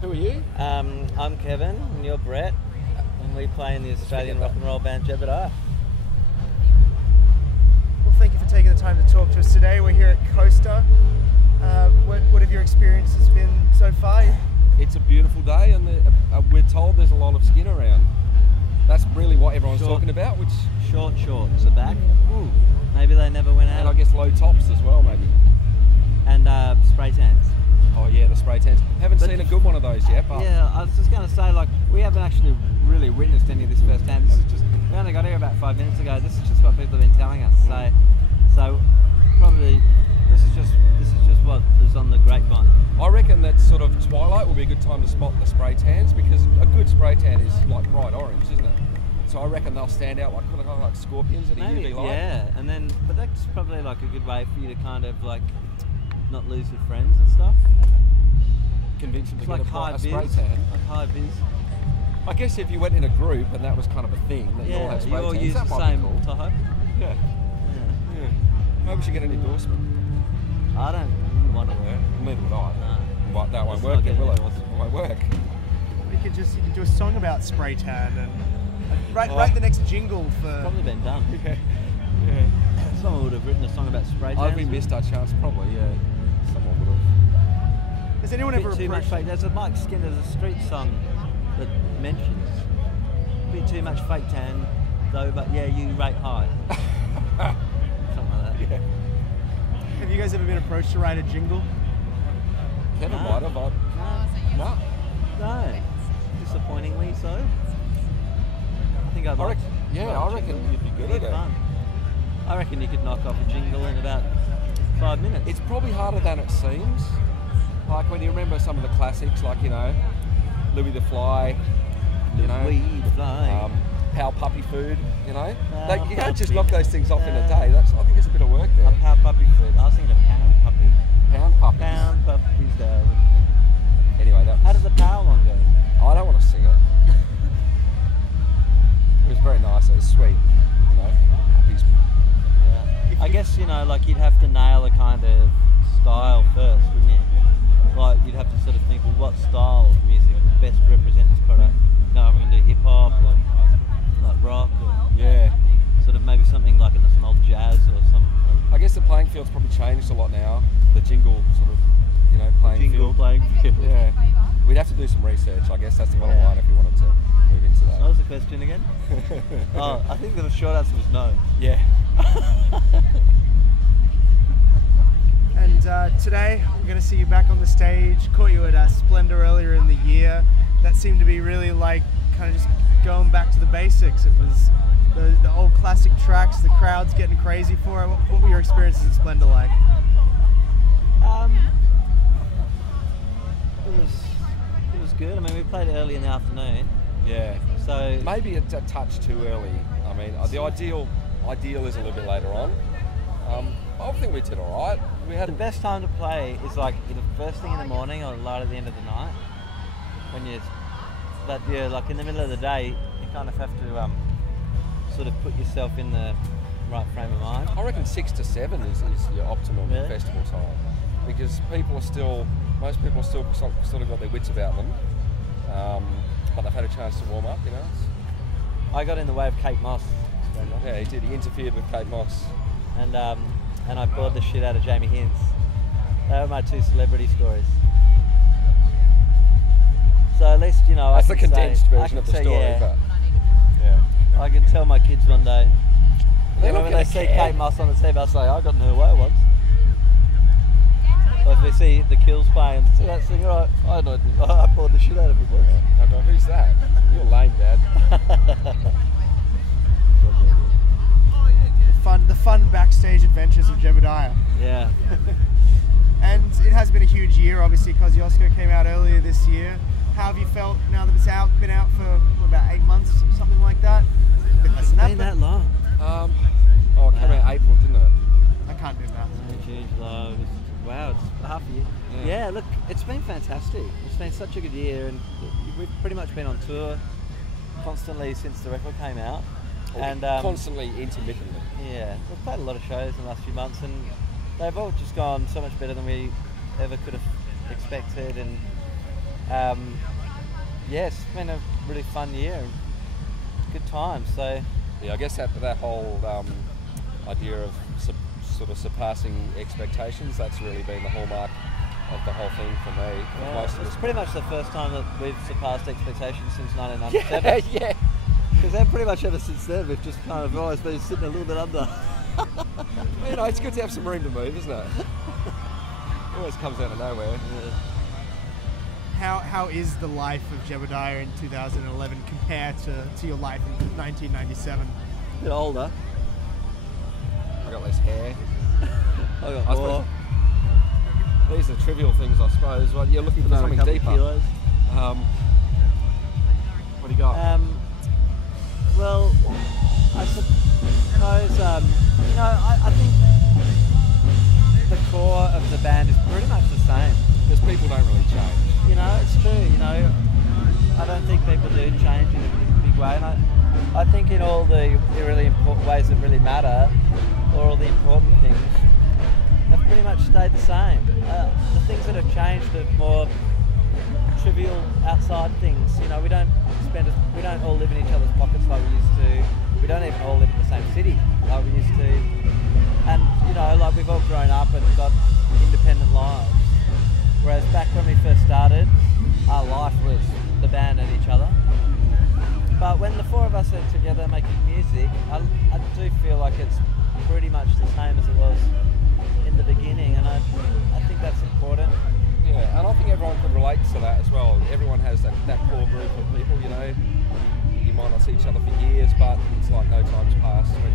Who are you? I'm Kevin, and you're Brett, and we play in the Australian rock and roll band Jebediah. Well, thank you for taking the time to talk to us today. We're here at Coaster. What have your experiences been so far? It's a beautiful day, and we're told there's a lot of skin around. That's really what everyone's talking about, which... Short shorts are back. Ooh. Maybe they never went out. And I guess low tops as well, maybe. And spray tans. Oh yeah, the spray tans. Haven't seen a good one of those yet, but... Yeah, I was just going to say, like, we haven't actually really witnessed any of this firsthand. This is just... We only got here about 5 minutes ago. This is just what people have been telling us. So probably this is just what is on the grapevine. I reckon that sort of twilight will be a good time to spot the spray tans, because a good spray tan is like bright orange, isn't it? So I reckon they'll stand out like kind of like scorpions at a UV light. Yeah, and then but that's probably like a good way for you to kind of like not lose your friends and stuff. Convince them to it's get like a spray tan. Like high vis. I guess if you went in a group and that was kind of a thing, that you all have spray tans, you all use that the might same be cool. type. Yeah. Maybe we should get an endorsement. I don't want to wear it. Neither would I. No. But that won't work, will it? It won't work. You could do a song about spray tan and write the next jingle for... Probably been done. Yeah. Someone would have written a song about spray tan. I've been missed our chance, probably, yeah. Someone would have. Has anyone ever too much fake? There's a Mike Skinner's a street song that mentions a bit too much fake tan, though, but yeah, you rate high. Something like that. Yeah. Have you guys ever been approached to write a jingle? Kevin might have, but... No. Disappointingly so. I think I reckon you'd be good at it. Fun. I reckon you could knock off a jingle in about 5 minutes. It's probably harder than it seems. Like when you remember some of the classics, like, you know, Louis the Fly, you know, Power Puppy Food, you know. You can't just knock those things off in a day. I think there's a bit of work there. Power Puppy Food. I was thinking of Pound Puppy. Pound Puppies. Pound Puppies, darling. Anyway, how did the power one go? I don't want to sing it. It was very nice. It was sweet. You know, puppies. Yeah. I guess, you know, like you'd have to nail a kind of style first, wouldn't you? Like you'd have to sort of think, well, what style of music would best represent this product? No, I'm going to do hip hop or like rock or sort of maybe something like some old jazz or something. I guess the playing field's probably changed a lot now. The jingle sort of, you know, playing field. Yeah. We'd have to do some research, I guess. That's the bottom line if we wanted to move into that. What was the question again? I think the short answer was no. Yeah. And today we're going to see you back on the stage. Caught you at Splendor earlier in the year. That seemed to be really like kind of just going back to the basics. It was the old classic tracks, the crowd's getting crazy for it. What were your experiences at Splendor like? It was good. I mean, we played early in the afternoon. Yeah. So maybe a touch too early. I mean, the ideal is a little bit later on. I think we did all right. The best time to play is like either first thing in the morning or right at the end of the night. When you're like in the middle of the day, you kind of have to sort of put yourself in the right frame of mind. I reckon 6 to 7 is your optimum festival time, because most people still sort of got their wits about them, but they've had a chance to warm up, you know. I got in the way of Kate Moss. Yeah, he did. He interfered with Kate Moss. And I bored the shit out of Jamie Hines. They were my 2 celebrity stories. So at least, you know, that's the condensed version of the story. But I can tell my kids one day. When they see Kate Moss on the TV, I'll say, I got in her way once. Or if they see the Kills playing, see that singer, I bored the shit out of him once. I go, who's that? You're lame, Dad. The fun backstage adventures of Jebediah. Yeah. And it has been a huge year, obviously, because Kosciuszko came out earlier this year. How have you felt now that it's been out for about 8 months, something like that? It's been that long. It came out April, didn't it? I can't do maths. Wow, it's half a year. Yeah, look, it's been fantastic. It's been such a good year, and we've pretty much been on tour constantly since the record came out. And constantly, intermittently. Yeah, we've played a lot of shows in the last few months, and they've all just gone so much better than we ever could have expected. And Yeah, it's been a really fun year. Good time. So Yeah, I guess that whole idea of sort of surpassing expectations, that's really been the hallmark of the whole thing for me. yeah, it's pretty much the first time that we've surpassed expectations since 1997. Yeah. Because then pretty much ever since then we've just kind of always been sitting a little bit under. You know, it's good to have some room to move, isn't it? Always comes out of nowhere. Yeah. How is the life of Jebediah in 2011 compared to your life in 1997? A bit older. I got less hair. I got I more. suppose these are trivial things, I suppose. Well, you're looking for Another something couple deeper. kilos. What do you got? Well, I suppose, you know, I think the core of the band is pretty much the same. Because people don't really change. You know, it's true, you know, I don't think people do change in a big way. And I think in all the really important ways that really matter, or all the important things, have pretty much stayed the same. The things that have changed are more trivial outside things. You know, we don't all live in each other's pockets like we used to. We don't even all live in the same city like we used to. And you know, like we've all grown up and got independent lives. Whereas back when we first started, our life was the band and each other. But when the four of us are together making music, I do feel like it's pretty much the same as it was in the beginning, and I think that's important. Yeah, and I think everyone could relate to that as well. Everyone has that core group of people, you know. You might not see each other for years, but it's like no time's passed when